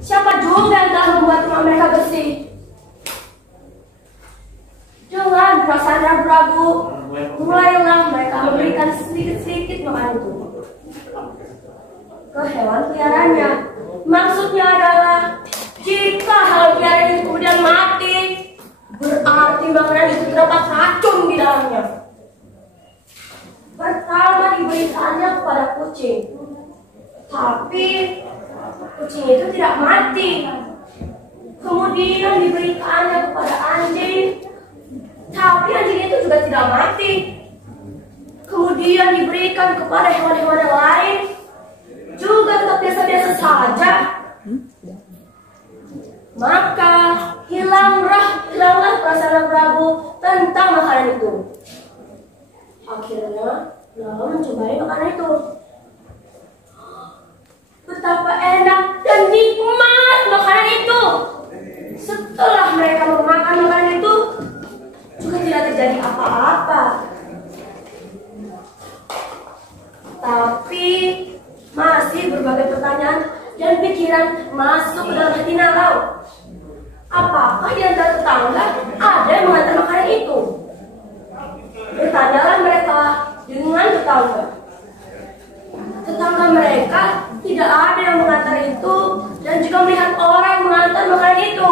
Siapa juga yang telah membuat rumah mereka bersih? Dengan perasaan ragu-ragu, mulailah mereka memberikan sedikit-sedikit makan itu ke hewan peliharaannya. Maksudnya adalah, jika hewan peliharaan itu kemudian mati, berarti makanan itu terdapat racun di dalamnya. Pertama diberikannya kepada kucing, tapi kucing itu tidak mati. Kemudian diberikannya kepada anjing, tapi anjing itu juga tidak mati. Kemudian diberikan kepada hewan-hewan yang lain, juga tetap biasa-biasa saja. Maka hilanglah perasaan ragu tentang makanan itu. Akhirnya Nala mencobai makanan itu. Betapa enak dan nikmat makanan itu. Setelah mereka memakan makanan itu, juga tidak terjadi apa-apa. Tapi masih berbagai pertanyaan dan pikiran masuk ke dalam hati Nalau. Apakah di antara tetangga ada yang mengantar makanan itu? Bertanyalah mereka dengan tetangga. Tetangga mereka tidak ada yang mengantar itu dan juga melihat orang mengantar makanan itu.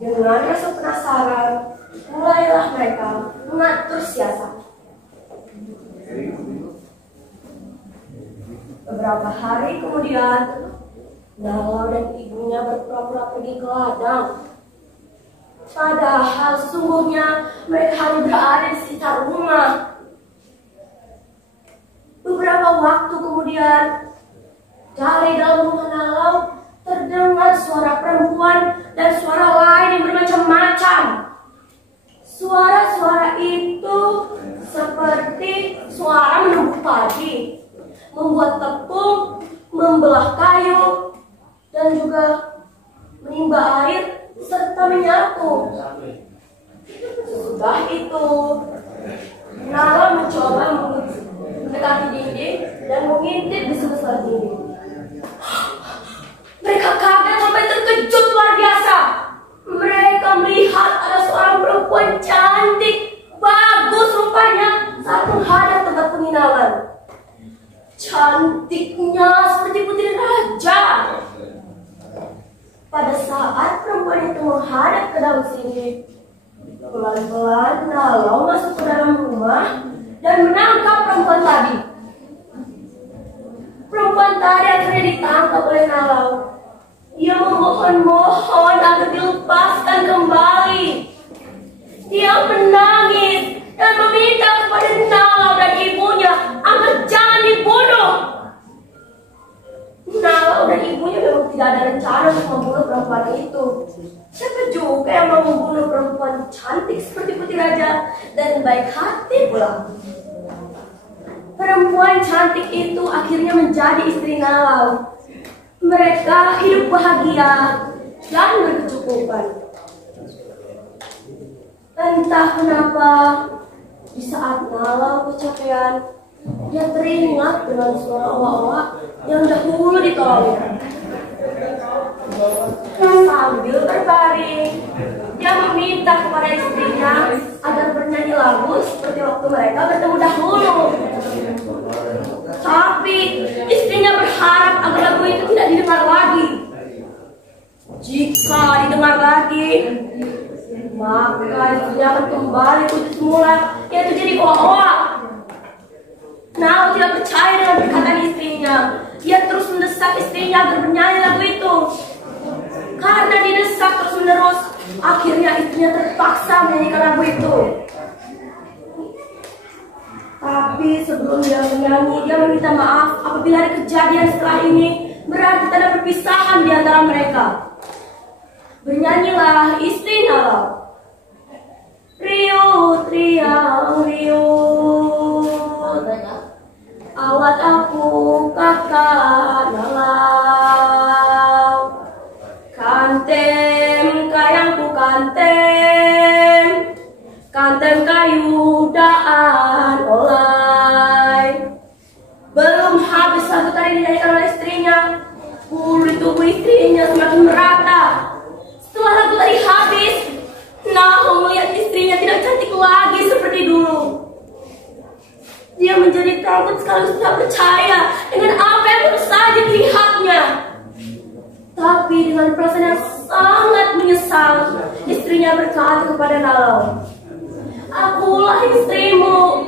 Dengan rasa penasaran, mulailah mereka mengatur siasat. Beberapa hari kemudian, Nalau dan ibunya berpura-pura pergi ke ladang. Padahal sungguhnya mereka hanya berada di sekitar rumah. Beberapa waktu kemudian, dari dalam rumah Nalau terdengar suara perempuan dan suara lain yang bermacam-macam. Suara-suara itu seperti suara menumbuk padi, membuat tepung, membelah kayu, dan juga menimba air serta menyapu. Sesudah itu, Nala mencoba mendekati dinding dan mengintip di sebesar dinding. Mereka kaget sampai terkejut luar biasa. Mereka melihat ada seorang perempuan cantik, bagus rupanya, saat menghadap tempat penginapan. Cantiknya seperti putri raja. Pada saat perempuan itu menghadap ke dalam sini, pelan-pelan Nalau masuk ke dalam rumah dan menangkap perempuan tadi. Perempuan tadi akhirnya ditangkap oleh Nalau. Dia memohon-mohon agar dilepaskan kembali. Dia menangis dan meminta kepada Nalau dan ibunya agar jangan dibunuh. Nalau dan ibunya memang tidak ada rencana untuk membunuh perempuan itu. Siapa juga yang mau membunuh perempuan cantik seperti putri raja dan baik hati pula. Perempuan cantik itu akhirnya menjadi istri Nalau. Mereka hidup bahagia dan berkecukupan. Entah kenapa, di saat Nalau kecapean, dia teringat dengan suara oa-oa yang dahulu ditolongnya. Sambil terbaring, dia meminta kepada istrinya agar bernyanyi lagu seperti waktu mereka bertemu dahulu. Tapi istrinya berharap agar lagu itu tidak didengar lagi. Jika didengar lagi, maka istrinya akan kembali wujud semula, yaitu jadi oa-oa. Nalau tidak percaya dengan perkataan istrinya. Dia terus mendesak istrinya agar bernyanyi lagu itu. Karena didesak terus-menerus, akhirnya istrinya terpaksa menyanyikan lagu itu. Tapi sebelum dia menyanyi, dia meminta maaf apabila ada kejadian setelah ini berarti tanda perpisahan di antara mereka. Bernyanyilah istri Nalau. Riut, riang, riut, awat aku kakak Nalau. Kantem kayangku kantem, kantem kayu daan olai. Belum habis lagu tadi dinyanyikan oleh istrinya, kulit tubuh istrinya semakin merata. Setelah lagu tadi habis, Nahum melihat istrinya tidak cantik lagi seperti dulu. Dia menjadi takut sekali, tidak percaya dengan apa yang baru saja dilihatnya. Tapi dengan perasaan yang sangat menyesal, istrinya berkata kepada Nahum, "Akulah istrimu.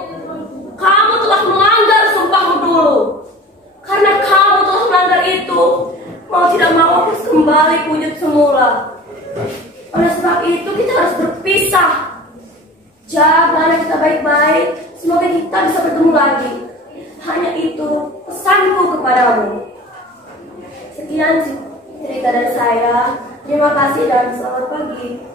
Kamu telah melanggar sumpahmu dulu. Karena kamu telah melanggar itu, mau tidak mau aku kembali ke wujud semula. Oleh sebab itu kita harus berpisah. Jaga kita baik-baik, semoga kita bisa bertemu lagi. Hanya itu pesanku kepadamu." Sekian cerita dari saya. Terima kasih dan selamat pagi.